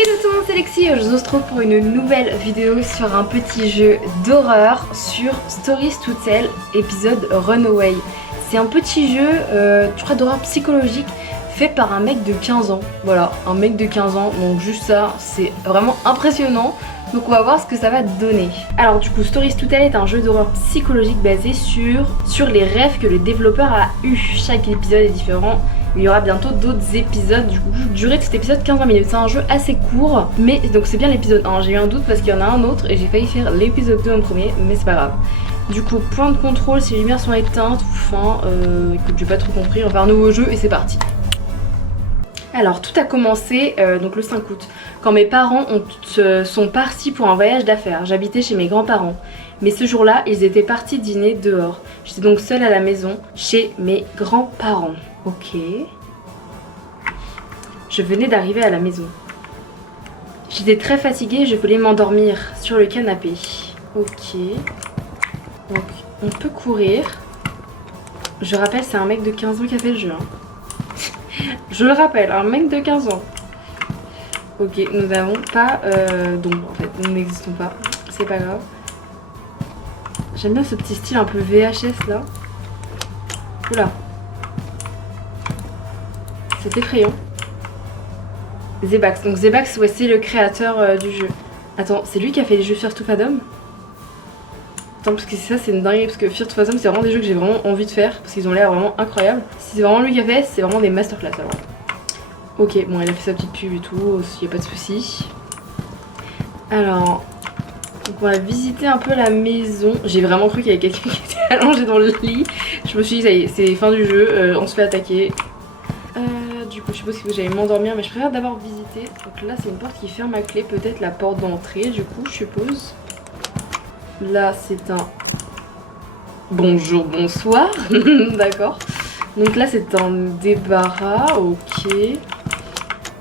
Hello tout le monde, c'est Lexi, je vous retrouve pour une nouvelle vidéo sur un petit jeu d'horreur sur Stories to Tell, épisode Runaway. C'est un petit jeu, je crois d'horreur psychologique, fait par un mec de 15 ans. Voilà, un mec de 15 ans, donc juste ça, c'est vraiment impressionnant. Donc on va voir ce que ça va donner. Alors du coup, Stories to Tell est un jeu d'horreur psychologique basé sur les rêves que le développeur a eu. Chaque épisode est différent. Il y aura bientôt d'autres épisodes. Du coup, durée de cet épisode 15-20 minutes. C'est un jeu assez court, mais donc c'est bien l'épisode 1. J'ai eu un doute parce qu'il y en a un autre et j'ai failli faire l'épisode 2 en premier, mais c'est pas grave. Du coup, point de contrôle, si les lumières sont éteintes ou fin, écoute, j'ai pas trop compris. On va faire un nouveau jeu et c'est parti. Alors tout a commencé donc le 5 août, quand mes parents sont partis pour un voyage d'affaires. J'habitais chez mes grands-parents, mais ce jour-là, ils étaient partis dîner dehors. J'étais donc seule à la maison, chez mes grands-parents. Ok. Je venais d'arriver à la maison. J'étais très fatiguée et je voulais m'endormir sur le canapé. Ok. Donc on peut courir. Je rappelle, c'est un mec de 15 ans qui a fait le jeu. Je le rappelle, un mec de 15 ans. Ok, nous n'avons pas d'ombre en fait, nous n'existons pas. C'est pas grave. J'aime bien ce petit style un peu VHS là. Oula. C'est effrayant. Zebax. Donc Zebax, ouais, c'est le créateur du jeu. Attends, c'est lui qui a fait les jeux Fear to Fathom? Attends, parce que ça, c'est une dinguerie. Parce que Fear to Fathom, c'est vraiment des jeux que j'ai vraiment envie de faire. Parce qu'ils ont l'air vraiment incroyables. Si c'est vraiment lui qui a fait, c'est vraiment des masterclass alors. Ok, bon, il a fait sa petite pub et tout, il n'y a pas de souci. Alors, donc on va visiter un peu la maison. J'ai vraiment cru qu'il y avait quelqu'un qui était allongé dans le lit. Je me suis dit, ça y est, c'est fin du jeu, on se fait attaquer. Du coup, je suppose que j'allais m'endormir, mais je préfère d'abord visiter. Donc là, c'est une porte qui ferme à clé, peut-être la porte d'entrée, du coup, je suppose. Là, c'est un bonjour, bonsoir. D'accord. Donc là, c'est un débarras, ok.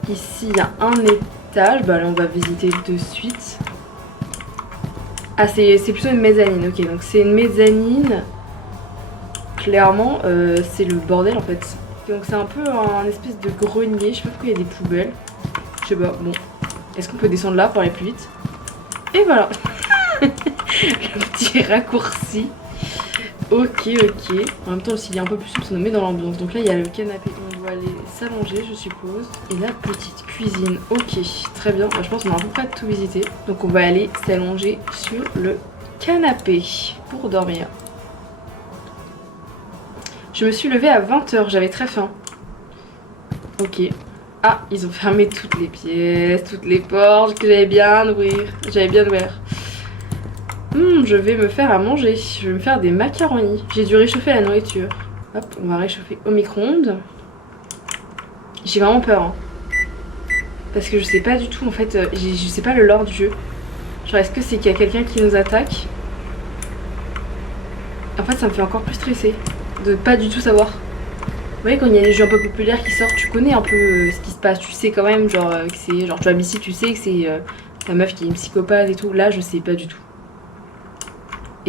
Ici, il y a un étage. Bah là, on va visiter de suite. Ah, c'est plutôt une mezzanine. Ok, donc c'est une mezzanine. Clairement, c'est le bordel en fait. Donc c'est un peu un espèce de grenier. Je sais pas pourquoi il y a des poubelles. Je sais pas, bon. Est-ce qu'on peut descendre là pour aller plus vite? Et voilà. Le petit raccourci. Ok, ok. En même temps, s'il y a un peu plus souple, ça nous met dans l'ambiance. Donc là, il y a le canapé. On doit aller s'allonger, je suppose. Et la petite cuisine. Ok, très bien. Je pense qu'on a à peu près tout visité. Donc on va aller s'allonger sur le canapé pour dormir. Je me suis levée à 20 h. J'avais très faim. Ok. Ah, ils ont fermé toutes les pièces, toutes les portes que j'avais bien ouvert. Je vais me faire à manger. Je vais me faire des macaronis. J'ai dû réchauffer la nourriture. Hop, on va réchauffer au micro-ondes. J'ai vraiment peur. Hein. Parce que je sais pas du tout, en fait, je sais pas le lore du jeu. Genre, est-ce que c'est qu'il y a quelqu'un qui nous attaque? En fait, ça me fait encore plus stresser. De pas du tout savoir. Vous voyez, quand il y a des jeux un peu populaires qui sortent, tu connais un peu ce qui se passe. Tu sais quand même, genre, que c'est. Genre, tu vois, Missy, tu sais que c'est la meuf qui est une psychopathe et tout. Là, je sais pas du tout.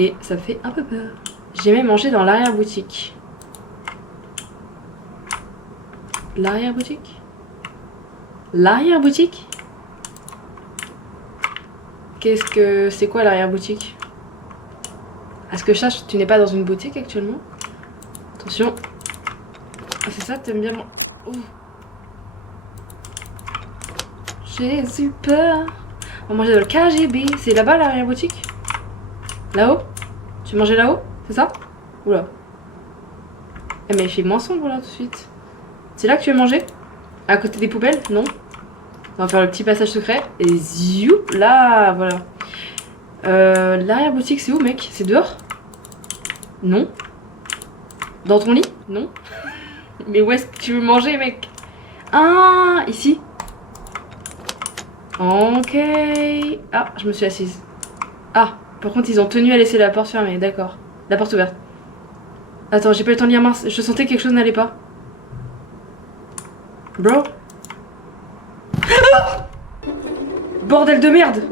Et ça fait un peu peur. J'ai même mangé dans l'arrière-boutique. L'arrière-boutique? L'arrière-boutique? Qu'est-ce que... C'est quoi l'arrière-boutique? Est-ce que je sache, tu n'es pas dans une boutique actuellement? Attention. Ah, c'est ça, t'aimes bien... Oh. J'ai eu peur. On mangeait dans le KGB. C'est là-bas l'arrière-boutique? Là-haut? Tu mangeais là-haut? C'est ça? Oula. Eh mais il fait moins sombre là tout de suite. C'est là que tu veux manger? À côté des poubelles? Non. On va faire le petit passage secret. Et ziou! Là, voilà. L'arrière-boutique, c'est où, mec? C'est dehors? Non. Dans ton lit? Non. Mais où est-ce que tu veux manger, mec? Ah, ici. Ok. Ah, je me suis assise. Ah. Par contre, ils ont tenu à laisser la porte fermée, d'accord. La porte ouverte. Attends, j'ai pas eu le temps de lire, mince. Je sentais que quelque chose n'allait pas. Bro. Bordel de merde.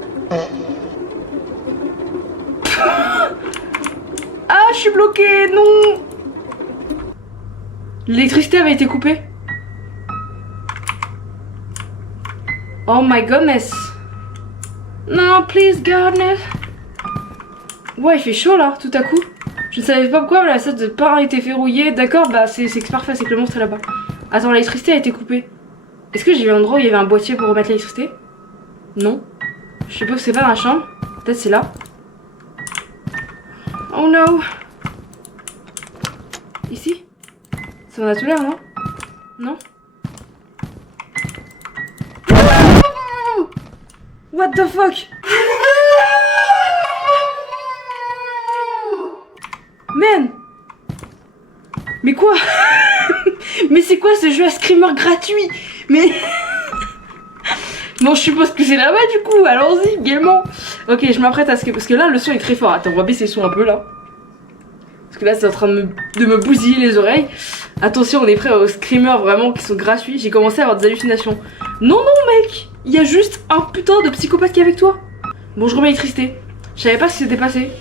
Ah, je suis bloquée, non. L'électricité avait été coupée. Oh my goodness. Non, please, goodness. Ouais, il fait chaud là, tout à coup. Je ne savais pas pourquoi la salle de pain a été verrouillée. D'accord, bah c'est parfait, c'est que le monstre est là-bas. Attends, l'électricité a été coupée. Est-ce que j'ai vu un endroit où il y avait un boîtier pour remettre l'électricité? Non. Je suppose que c'est pas dans la chambre. Peut-être c'est là. Oh no. Ici? Ça en a tout l'air, non? Non? What the fuck? Man! Mais quoi? Mais c'est quoi ce jeu à screamer gratuit? Mais... Bon, je suppose que c'est là-bas du coup, allons-y, gaiement. Ok, je m'apprête à ce que... Parce que là, le son est très fort. Attends, on va baisser le son un peu là. Parce que là, c'est en train de me bousiller les oreilles. Attention, on est prêt aux screamers vraiment qui sont gratuits. J'ai commencé à avoir des hallucinations. Non, non, mec! Il y a juste un putain de psychopathe qui est avec toi. Bon, je remets l'électricité. Je savais pas ce qui s'était passé.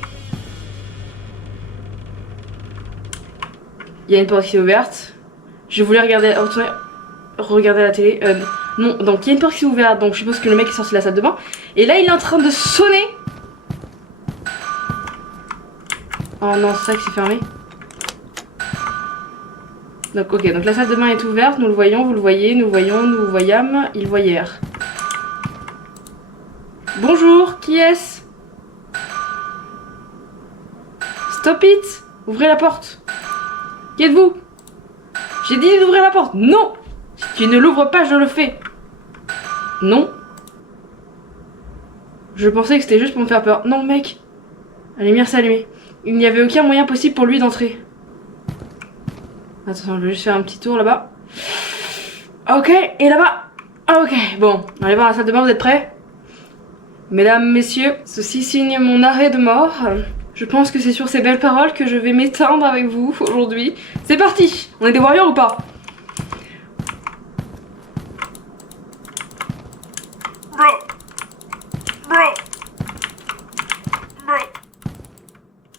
Il y a une porte qui est ouverte. Je voulais regarder la télé. Non, donc il y a une porte qui est ouverte. Donc je suppose que le mec est sorti de la salle de bain. Et là, il est en train de sonner. Oh non, c'est ça qui s'est fermé. Donc ok, donc la salle de bain est ouverte. Nous le voyons, vous le voyez, nous voyons, nous voyâmes. Ils voyèrent. Bonjour, qui est-ce? Stop it! Ouvrez la porte. Qui êtes-vous? J'ai dit d'ouvrir la porte. Non! Si tu ne l'ouvres pas, je le fais. Non. Je pensais que c'était juste pour me faire peur. Non, mec. La lumière s'est allumée. Il n'y avait aucun moyen possible pour lui d'entrer. Attention, je vais juste faire un petit tour là-bas. Ok, et là-bas. Ok, bon. Allez voir la salle de bain, vous êtes prêts? Mesdames, messieurs, ceci signe mon arrêt de mort. Je pense que c'est sur ces belles paroles que je vais m'éteindre avec vous aujourd'hui. C'est parti! On est des warriors ou pas?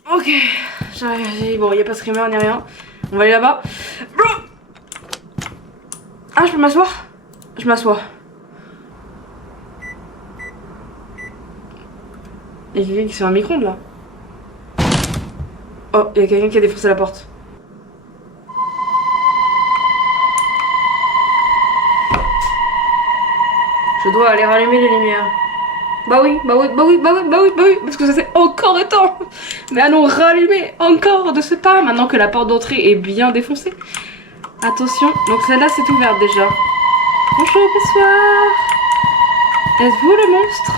Ok, j'arrive. Bon, il n'y a pas de screamer ni rien. On va aller là-bas. Ah, je peux m'asseoir? Je m'assois. Il y a quelqu'un qui se fait un micro-ondes là. Oh, il y a quelqu'un qui a défoncé la porte. Je dois aller rallumer les lumières. Bah oui, parce que ça c'est encore temps. Mais allons rallumer encore de ce pas, maintenant que la porte d'entrée est bien défoncée. Attention, donc celle-là c'est ouverte déjà. Bonjour, bonsoir. Êtes-vous le monstre?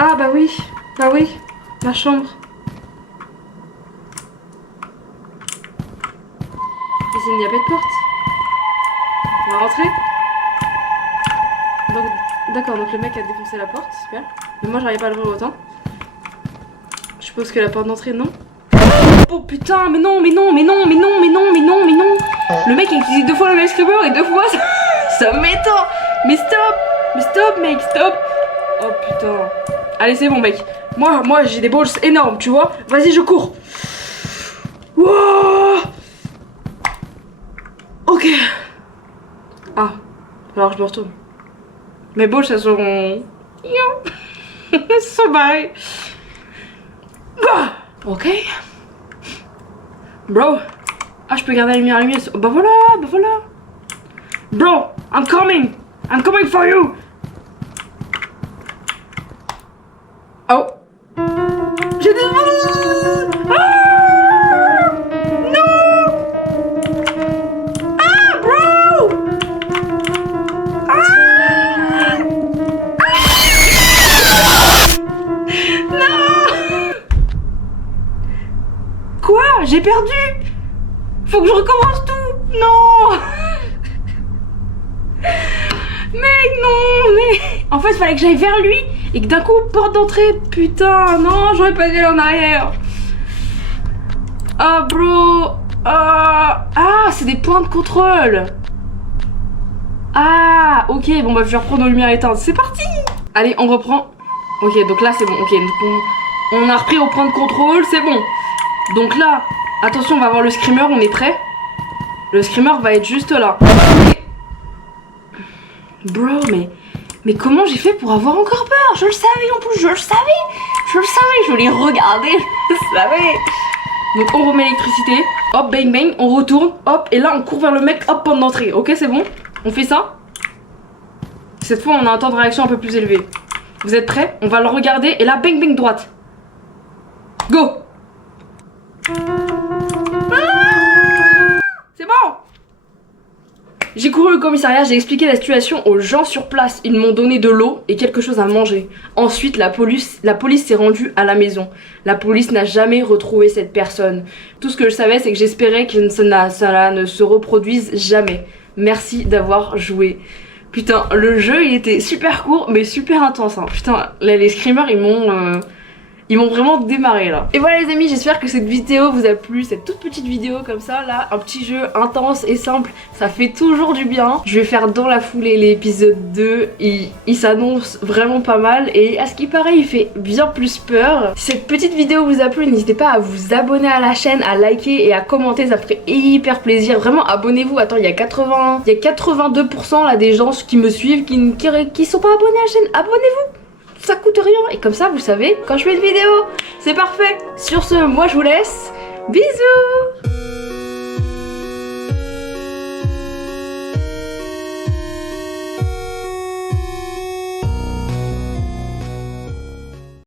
Ah bah oui, ma chambre. Ici il n'y a pas de porte. On va rentrer. Donc, d'accord, donc le mec a défoncé la porte, super. Mais moi j'arrive pas à l'ouvrir autant. Je suppose que la porte d'entrée, non. Oh putain, mais non. Le mec a utilisé 2 fois le même screamer et 2 fois ça m'étend. Mais stop mec, stop. Oh putain. Allez c'est bon mec. Moi j'ai des balls énormes, tu vois. Vas-y je cours. Wow. Ok. Ah, alors je me retourne. Mes balls elles sont... Elles sont barrées. Bah, ok. Bro. Ah je peux garder la lumière allumée. Bah voilà. Bro, I'm coming for you. Oh. J'ai des balles. Ah non. Ah bro. Ah. Non. Quoi? J'ai perdu. Faut que je recommence tout. Non. Mec non, mais... En fait, il fallait que j'aille vers lui et que d'un coup, porte d'entrée. Putain, non, j'aurais pas dû aller en arrière. Ah, bro. Ah, c'est des points de contrôle. Ah, ok, bon bah je vais reprendre nos lumières éteintes. C'est parti. Allez, on reprend. Ok, donc là, c'est bon. Ok, donc on a repris au point de contrôle, c'est bon. Donc là, attention, on va voir le screamer, on est prêt. Le screamer va être juste là. Bro, mais comment j'ai fait pour avoir encore peur? Je le savais en plus, je le savais, je l'ai regardé, je le savais. Donc on remet l'électricité, hop, bang bang, on retourne, hop, et là on court vers le mec, hop, porte d'entrée. Ok, c'est bon? On fait ça? Cette fois on a un temps de réaction un peu plus élevé. Vous êtes prêts? On va le regarder, et là, bang bang, droite. Go! C'est bon! J'ai couru au commissariat, j'ai expliqué la situation aux gens sur place. Ils m'ont donné de l'eau et quelque chose à manger. Ensuite, la police s'est rendue à la maison. La police n'a jamais retrouvé cette personne. Tout ce que je savais, c'est que j'espérais que cela ne se reproduise jamais. Merci d'avoir joué. Putain, le jeu, il était super court, mais super intense. Hein. Putain, là, les screamers, ils m'ont vraiment démarré là. Et voilà les amis, j'espère que cette vidéo vous a plu, cette toute petite vidéo comme ça là, un petit jeu intense et simple, ça fait toujours du bien. Je vais faire dans la foulée l'épisode 2, il s'annonce vraiment pas mal et à ce qui paraît il fait bien plus peur. Si cette petite vidéo vous a plu, n'hésitez pas à vous abonner à la chaîne, à liker et à commenter, ça ferait hyper plaisir. Vraiment abonnez-vous, attends il y a 82% là des gens qui me suivent qui sont pas abonnés à la chaîne, abonnez-vous. Ça coûte rien et comme ça vous savez quand je fais une vidéo. C'est parfait. Sur ce, moi je vous laisse. Bisous.